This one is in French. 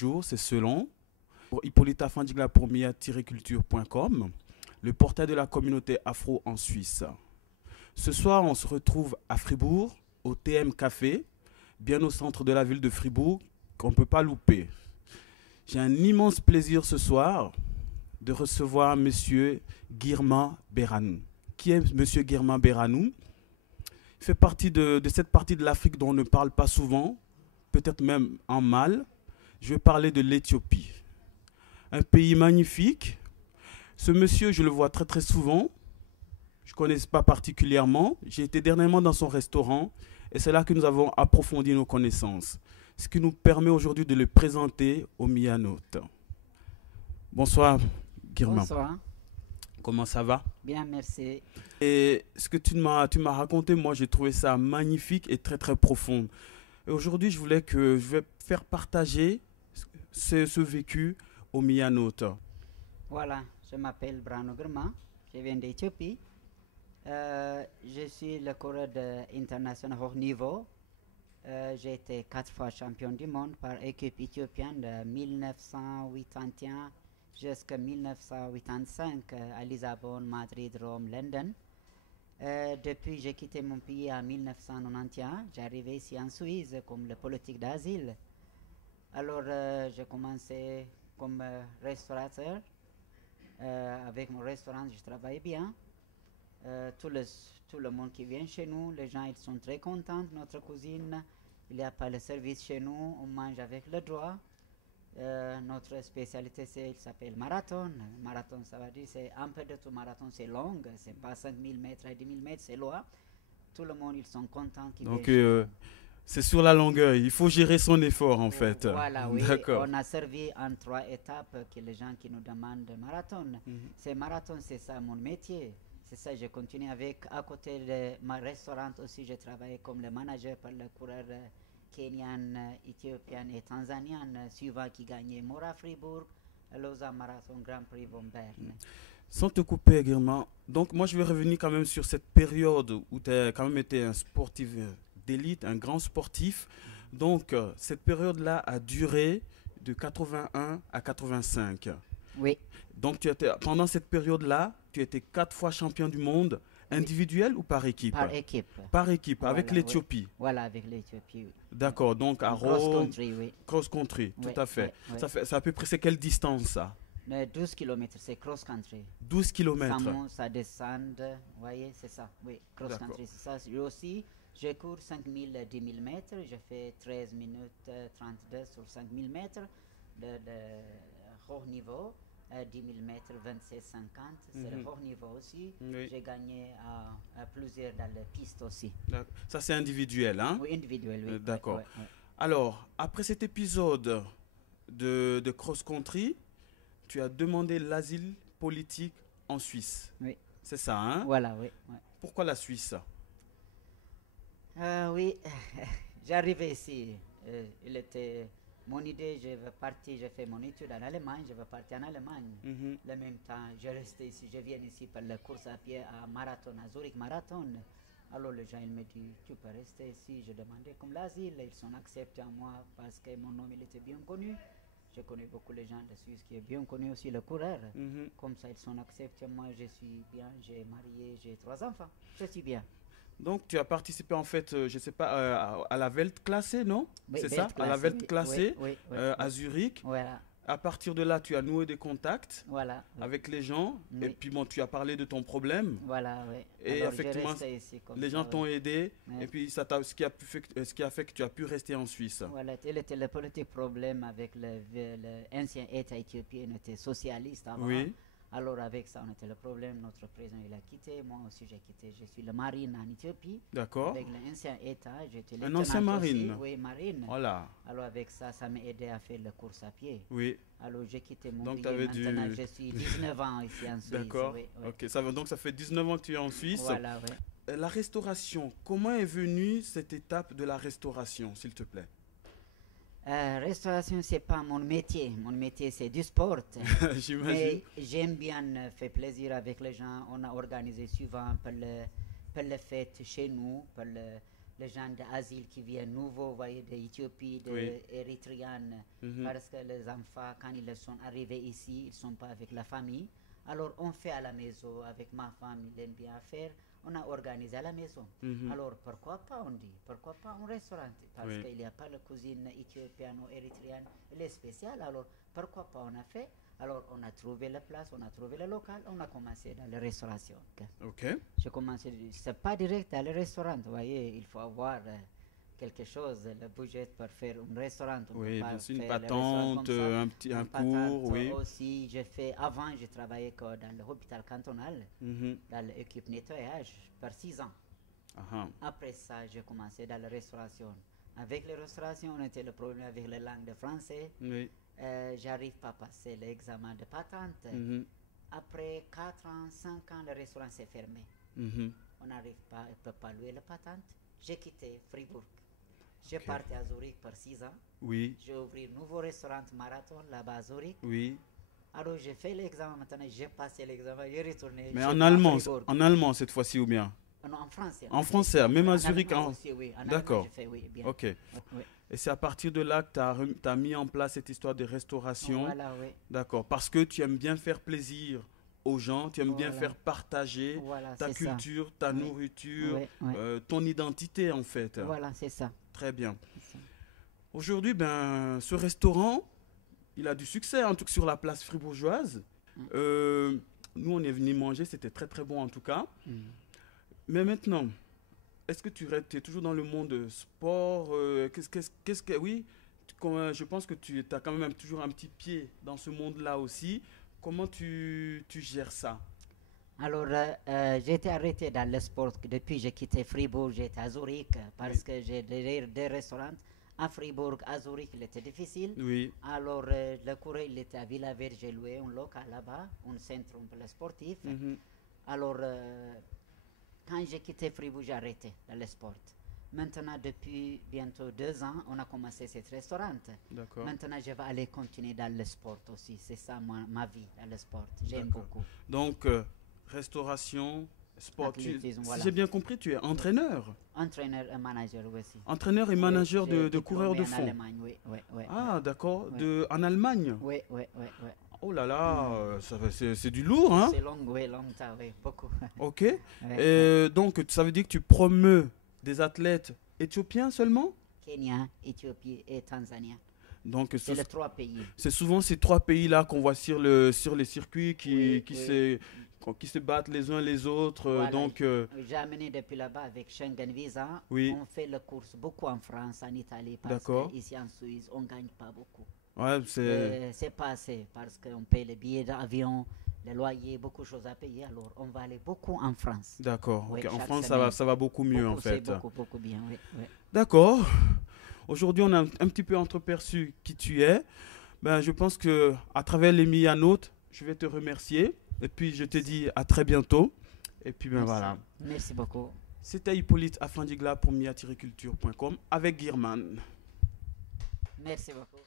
toujours, c'est Selon. Pour Hippolyta Fandigla pour mia-culture.com, le portail de la communauté afro en Suisse. Ce soir, on se retrouve à Fribourg, au TM Café, bien au centre de la ville de Fribourg, qu'on ne peut pas louper. J'ai un immense plaisir ce soir de recevoir Monsieur Guirma Beranou. Qui est Monsieur Guirma Beranou? Il fait partie de cette partie de l'Afrique dont on ne parle pas souvent, peut-être même en mal. Je vais parler de l'Éthiopie. Un pays magnifique. Ce monsieur, je le vois très très souvent. Je ne connais pas particulièrement. J'ai été dernièrement dans son restaurant et c'est là que nous avons approfondi nos connaissances. Ce qui nous permet aujourd'hui de le présenter au Miyanote. Bonsoir, Guirma. Bonsoir. Comment ça va? Bien, merci. Et ce que tu m'as raconté, moi, j'ai trouvé ça magnifique et très, très profond. Et aujourd'hui, je vais faire partager ce vécu au Miyanote. Voilà, je m'appelle Brano Girma, je viens d'Éthiopie. Je suis le coureur international haut niveau. J'ai été 4 fois champion du monde par équipe éthiopienne de 1981 jusqu'à 1985 à Lisbonne, Madrid, Rome, London. Depuis, j'ai quitté mon pays en 1991. J'ai arrivé ici en Suisse comme le politique d'asile. Alors, j'ai commencé comme restaurateur. Avec mon restaurant, je travaille bien. Tout le monde qui vient chez nous, les gens ils sont très contents. Notre cuisine, il n'y a pas le service chez nous, on mange avec le doigt. Notre spécialité, il s'appelle marathon. Marathon, ça veut dire c'est un peu de tout. Marathon, c'est long, c'est pas 5000 mètres et 10 000 mètres, c'est loin. Tout le monde, ils sont contents. Donc, c'est sur la longueur. Il faut gérer son effort, en fait. Voilà, oui. D'accord. On a servi en 3 étapes que les gens qui nous demandent de marathon. C'est marathon, c'est ça mon métier. C'est ça, je continue avec. À côté de ma restaurant aussi, j'ai travaillé comme le manager pour le coureur kenyan, éthiopien et tanzanien, suivant qui gagnait Mora Fribourg, Lausanne Marathon, Grand Prix von Bern. Sans te couper, Guirma, donc moi je vais revenir quand même sur cette période où tu as quand même été un sportif d'élite, un grand sportif. Donc cette période-là a duré de 81 à 85. Oui. Donc pendant cette période-là, tu étais 4 fois champion du monde, individuel ou par équipe? Par équipe. Par équipe, Voilà, avec l'Éthiopie. Oui. Voilà, avec l'Éthiopie. Oui. D'accord, donc à Rome. Cross-country, oui. Cross-country, Oui, tout à fait. oui, oui. C'est à peu près, c'est quelle distance ça? 12 km, c'est cross-country. 12 km. Ça monte, ça descend, vous voyez, c'est ça. Oui, cross-country, c'est ça. Et aussi, je cours 5000, 10 000 mètres. Je fais 13 minutes 32 sur 5000 mètres de haut niveau. 10 000 mètres, 26,50. C'est le haut niveau aussi. Oui. J'ai gagné à plusieurs dans les pistes aussi. Ça, c'est individuel, hein? Oui, individuel, oui. D'accord. Oui, oui, oui. Alors, après cet épisode de cross-country, tu as demandé l'asile politique en Suisse. Oui. C'est ça, hein? Voilà, oui. Oui. Pourquoi la Suisse? Oui, j'arrivais ici. Il était mon idée, je veux partir, j'ai fait mon étude en Allemagne, je veux partir en Allemagne. Le même temps, je restais ici, je viens ici pour la course à pied à Marathon, à Zurich Marathon. Alors les gens, ils me disent, tu peux rester ici. Je demandais comme l'asile, ils sont acceptés en moi parce que mon nom, il était bien connu. Je connais beaucoup les gens de Suisse qui est bien connu aussi le coureur. Comme ça, ils sont acceptés. Moi, je suis bien, j'ai marié, j'ai 3 enfants. Je suis bien. Donc, tu as participé en fait, je ne sais pas, à la Weltklasse, non? Oui, c'est ça? À la Weltklasse, oui, à Zurich. Voilà. À partir de là, tu as noué des contacts Voilà, oui. avec les gens. Oui. Et puis, bon, tu as parlé de ton problème. Voilà, oui. Et alors, effectivement, ici, comme les ça, gens t'ont oui. aidé. Oui. Et puis, ce qui a fait que tu as pu rester en Suisse. Voilà, il était le politique problème avec l'ancien État éthiopien, était socialiste avant. Oui. Alors avec ça, on était le problème. Notre président, il a quitté. Moi aussi, j'ai quitté. Je suis le marine en Éthiopie. D'accord. Avec l'ancien État, j'étais Un ancien marine. Oui, marine. Voilà. Alors avec ça, ça m'a aidé à faire la course à pied. Oui. Alors j'ai quitté mon Donc, pays. Maintenant, je suis 19 ans ici en Suisse. D'accord. Oui, oui. Ok. Donc, ça fait 19 ans que tu es en Suisse. Voilà, oui. La restauration, comment est venue cette étape de la restauration, s'il te plaît? Restauration, c'est pas mon métier. Mon métier, c'est du sport. J'imagine. Mais j'aime bien faire plaisir avec les gens. On a organisé souvent pour les fêtes chez nous, pour les gens d'asile qui viennent nouveaux, vous voyez, d'Éthiopie, d'Érythréens, parce que les enfants, quand ils sont arrivés ici, ils ne sont pas avec la famille. Alors, on fait à la maison, avec ma femme, il aime bien faire, on a organisé à la maison. Alors, pourquoi pas, on dit, pourquoi pas un restaurant? Parce qu'il n'y a pas la cuisine éthiopienne ou érythréenne, elle est spéciale, alors pourquoi pas on a fait? Alors, on a trouvé la place, on a trouvé le local, on a commencé dans la restauration. Ok. Je commençais, c'est pas direct dans le restaurant, vous voyez, il faut avoir quelque chose, le budget pour faire un restaurant. Oui, bien sûr, une patente, un cours, oui. Aussi, j'ai fait, avant, j'ai travaillé dans l'hôpital cantonal, dans l'équipe nettoyage, par 6 ans. Après ça, j'ai commencé dans la restauration. Avec la restauration, on était le problème avec la langue de français. Oui. J'arrive pas à passer l'examen de patente. Après 4 ans, 5 ans, le restaurant s'est fermé. On n'arrive pas, on ne peut pas louer la patente. J'ai quitté Fribourg. J'ai parti à Zurich pour 6 ans. Oui. J'ai ouvert un nouveau restaurant marathon là-bas à Zurich. Oui. Alors j'ai fait l'examen maintenant, j'ai passé l'examen, j'ai retourné. Mais en allemand cette fois-ci ou bien? Non, en français. En français, même à Zurich. Oui, d'accord. Fait, oui, bien. Ok. Oui. Et c'est à partir de là que tu as mis en place cette histoire de restauration. Voilà, oui. D'accord. Parce que tu aimes bien faire plaisir aux gens, tu aimes bien faire partager ta culture, ta nourriture, ton identité en fait. Voilà, c'est ça. Très bien. Aujourd'hui, ce restaurant, il a du succès en tout cas sur la place fribourgeoise. Nous, on est venus manger, c'était très très bon en tout cas. Mais maintenant, est-ce que tu es toujours dans le monde sport? Qu'est-ce que oui, je pense que tu as quand même toujours un petit pied dans ce monde-là aussi. Comment tu gères ça? Alors, j'ai été arrêté dans le sport depuis que j'ai quitté Fribourg, j'étais à Zurich parce que j'ai des restaurants à Fribourg, à Zurich, il était difficile. Oui. Alors, le cours, il était à Villaverde, j'ai loué un local là-bas, un centre sportif. Alors, quand j'ai quitté Fribourg, j'ai arrêté dans le sport. Maintenant, depuis bientôt 2 ans, on a commencé ce restaurant. D'accord. Maintenant, je vais aller continuer dans le sport aussi. C'est ça ma vie, dans le sport. J'aime beaucoup. Donc, restauration, sport. Si voilà. j'ai bien compris, tu es entraîneur. Entraîneur et manager aussi. Entraîneur et manager de coureurs de fond. En Allemagne, oui. Ah, d'accord. En Allemagne. Oui. Oh là là, c'est du lourd, hein? C'est long, longtemps, oui, beaucoup. Ok. Donc, ça veut dire que tu promeus des athlètes éthiopiens seulement? Kenya, Éthiopie et Tanzanie. Donc, c'est les 3 pays. C'est souvent ces 3 pays-là qu'on voit sur les circuits qui se battent les uns les autres. Voilà. Donc, j'ai amené depuis là-bas avec Schengen Visa. Oui. On fait la course beaucoup en France, en Italie, parce qu'ici en Suisse, on ne gagne pas beaucoup. Ouais, c'est pas assez parce qu'on paye les billets d'avion, les loyers, beaucoup de choses à payer. Alors, on va aller beaucoup en France. D'accord. Oui, en France, ça va beaucoup mieux en fait. C'est beaucoup bien, oui. D'accord. Aujourd'hui, on a un petit peu entreaperçu qui tu es. Je pense que à travers l'Emilia Note, je vais te remercier. Et puis, je te dis à très bientôt. Et puis, voilà. Merci beaucoup. C'était Hippolyte Afandigla pour mia-culture.com avec Guirman. Merci beaucoup.